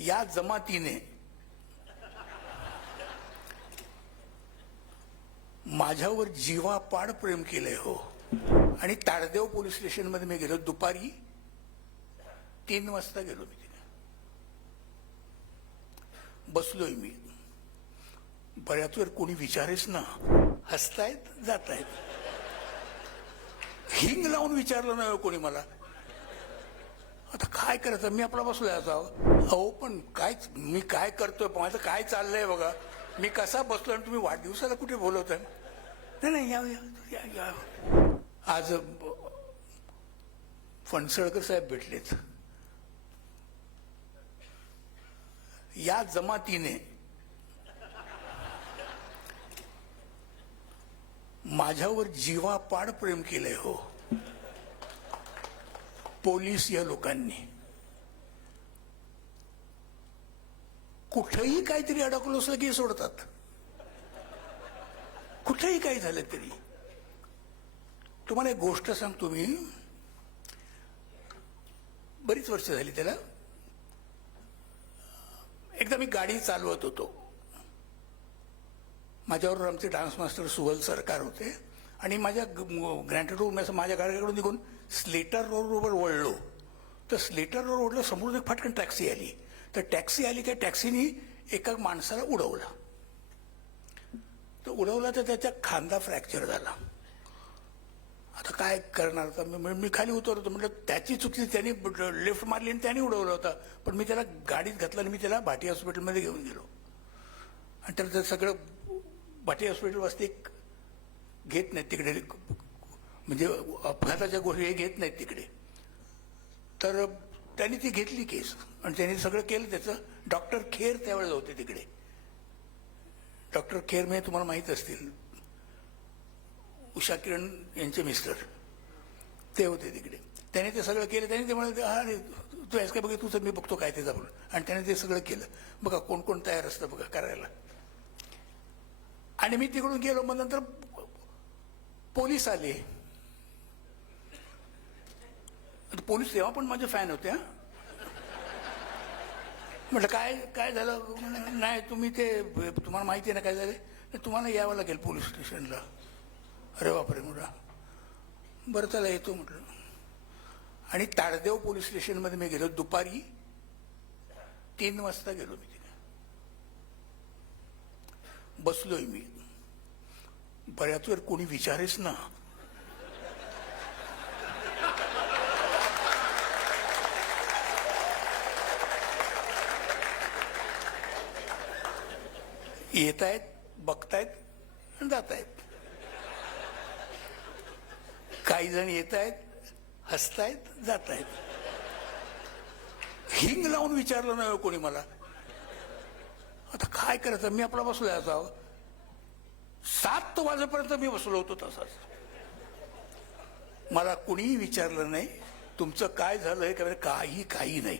या जमातीने माझ्यावर जीवापाड प्रेम केलंय हो. आणि ताडदेव पोलीस स्टेशन मध्ये मी गेलो, दुपारी 3 वाजता गेलो मी तिथे. बसलोय मी, बऱ्याच वेळ कोणी विचारेच ना, हसतायत जातायत. हिंग लावून विचारलं नाही कोणी मला. आता काय करायचं, मी आपला बसलोय आता. अहो पण काय, मी काय करतोय, माझं काय चाललंय बघा, मी कसा बसलोय आणि तुम्ही वाढदिवसाला कुठे बोलवताय. नाही नाही, या या या. आज फणसळकर साहेब भेटलेत. या जमातीने माझ्यावर जीवापाड प्रेम केलंय हो. पोलीस या लोकांनी कुठेही काहीतरी अडकलो असलं की सोडतात. कुठेही काही झालं तरी. तुम्हाला एक गोष्ट सांगतो मी, बरीच वर्ष झाली त्याला. एकदा मी गाडी चालवत होतो, माझ्याबरोबर आमचे डान्स मास्टर सुवल सरकार होते आणि माझ्या ग्रँटेड रोड माझ्या गाडीकडून निघून स्लेटर रोडवर वळलो. तर स्लेटर रोड वळलं, समोरून एक फटकन टॅक्सी आली. तर टॅक्सी आली, त्या टॅक्सीनी एका माणसाला उडवला. तर उडवला तर त्याचा खांदा फ्रॅक्चर झाला. आता काय करणार होता, मी खाली उतरतो. म्हटलं त्याची चुकी, त्यांनी लिफ्ट मारली आणि त्यांनी उडवला होता. पण मी त्याला गाडीत घातलं आणि मी त्याला भाटी हॉस्पिटलमध्ये घेऊन गेलो. आणि तर सगळं भाटी हॉस्पिटल वाजते घेत नाहीत तिकडे, म्हणजे अपघाताच्या गोष्टी हे घेत नाहीत तिकडे. तर त्यांनी ती घेतली केस आणि त्यांनी सगळं केलं त्याचं. डॉक्टर खेर त्यावेळेस होते तिकडे. डॉक्टर खेर म्हणजे तुम्हाला माहीत असतील, उषा किरण यांचे मिस्टर, ते होते तिकडे. त्याने ते सगळं केलं. त्यांनी ते म्हणाले, हा रे तू आहेस काय बघा, तुझं मी बघतो काय ते जाऊन. आणि त्याने ते सगळं केलं. बघा कोण कोण तयार असतं बघा करायला. आणि मी तिकडून गेलो. मग नंतर पोलीस आले. पोलीस तेव्हा पण माझे फॅन होते. म्हटलं काय काय झालं. नाही तुम्ही ते, तुम्हाला माहिती आहे ना काय झालं, तुम्हाला यावं लागेल पोलीस स्टेशनला. अरे बापरे म्हटलं, बरं चला येतो म्हटलं. आणि ताडदेव पोलीस स्टेशनमध्ये मी गेलो, दुपारी 3 वाजता गेलो मी तिथे. बसलोय मी, बऱ्याच वेळ कोणी विचारेच ना. येत आहेत, बघतायत आणि जात आहेत. काही जण येत आहेत, हसतायत, जात आहेत. हिंग लावून विचारलं नाही कोणी मला. आता काय करायचं, मी आपला बसलोय आता. 7 वाजेपर्यंत मी बसलो होतो तसाच. मला कुणीही विचारलं नाही तुमचं काय झालंय का, काही नाही.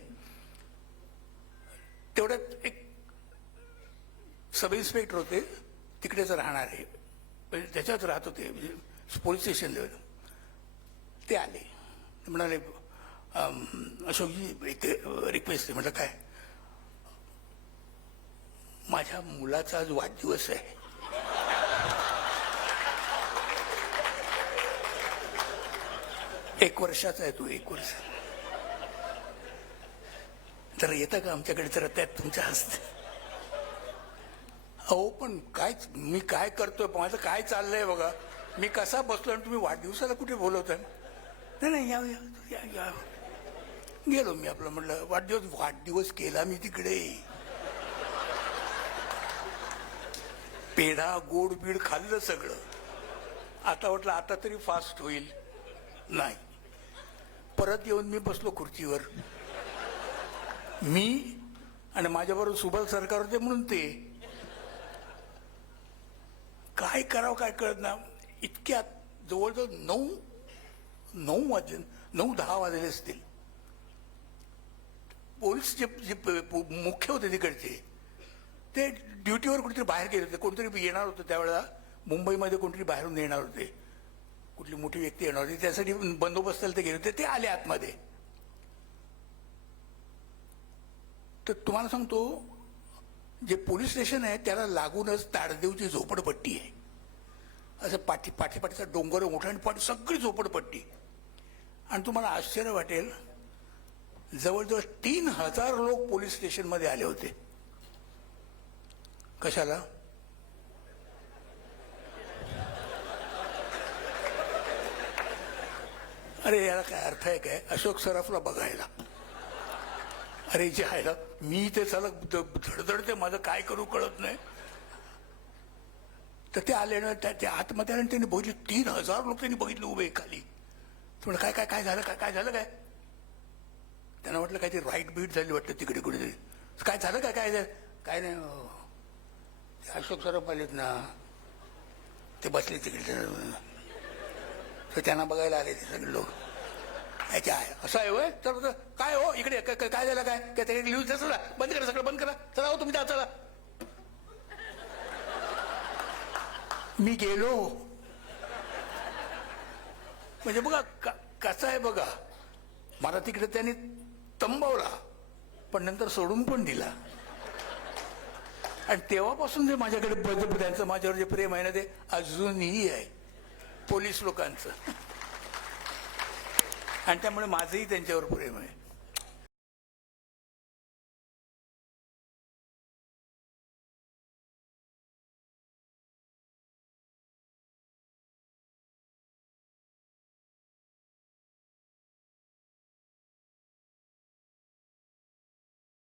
तेवढ्यात एक सब इन्स्पेक्टर होते, तिकडेच राहणारे, त्याच्यात राहत होते, पोलीस स्टेशन लेवल. ते आले, म्हणाले अशोकजी एक रिक्वेस्ट आहे. म्हटलं काय. माझ्या मुलाचा आज वाढदिवस आहे. एक वर्षाचा आहे तो, 1 वर्ष. जरा येतं का आमच्याकडे, जरा त्यात तुमच्या हस्ते. अहो पण काय, मी काय करतोय, माझं काय चाललंय बघा, मी कसा बसलोय आणि तुम्ही वाढदिवसाला कुठे बोलवताय. नाही नाही, या या या. गेलो मी आपलं. म्हटलं वाढदिवस केला मी तिकडे. पेढा गोड बीड खाल्लं सगळं. आता वाटलं आता तरी फास्ट होईल. नाही, परत येऊन मी बसलो खुर्चीवर. मी आणि माझ्याबरोबर सुबल सरकार होते म्हणून ते. काय करावं काय कळत ना. इतक्यात जवळजवळ 9-10 वाजले असतील. पोलीस जे मुख्य होते तिकडचे, ते ड्युटीवर कुठेतरी बाहेर गेले होते. कोणतरी येणार होतं त्यावेळेला, मुंबईमध्ये कोणतरी बाहेरून येणार होते, कुठली मोठी व्यक्ती येणार होती, त्यासाठी बंदोबस्ताला ते गेले होते. ते आले आतमध्ये. तर तुम्हाला सांगतो, जे पोलीस स्टेशन आहे त्याला लागूनच ताडदेवची झोपडपट्टी आहे. असं पाठीपाठीचा डोंगर मोठा आणि पाठी सगळी झोपडपट्टी. आणि तुम्हाला आश्चर्य वाटेल, जवळजवळ 3000 लोक पोलीस स्टेशनमध्ये आले होते. कशाला? अरे याला काय अर्थ आहे काय? अशोक सराफला बघायला. अरे जे आहे ना, मी ते चला धडधडते, माझं काय करू कळत नाही. तर ते आले ना, त्या आतमध्ये आले, त्यांनी बघितले 3000 लोक त्यांनी बघितले उभे खाली. थोडं काय काय काय झालं, काय झालं काय? त्यांना वाटलं काय ते राईट बीट झाली वाटतं तिकडे कुठेतरी. काय झालं काय? काय झालं? काय नाही, अशोक सराफ आलेत ना, ते बसले तिकडे. तर त्यांना बघायला आले ते सगळे लोक. अच्छा आहे, असं आहे होय? तर काय हो इकडे काय झालं? काय काय ते लिहून चला, बंद करा, सगळं बंद करा, चला हो तुम्ही, चला. मी गेलो. म्हणजे बघा कसं आहे बघा, मला तिकडे त्यांनी तंबवला, पण नंतर सोडून पण दिला. आणि तेव्हापासून जे माझ्याकडे त्यांचं माझ्यावर जे प्रेम आहे ना, ते अजूनही आहे पोलीस लोकांचं. आणि त्यामुळे माझंही त्यांच्यावर प्रेम आहे.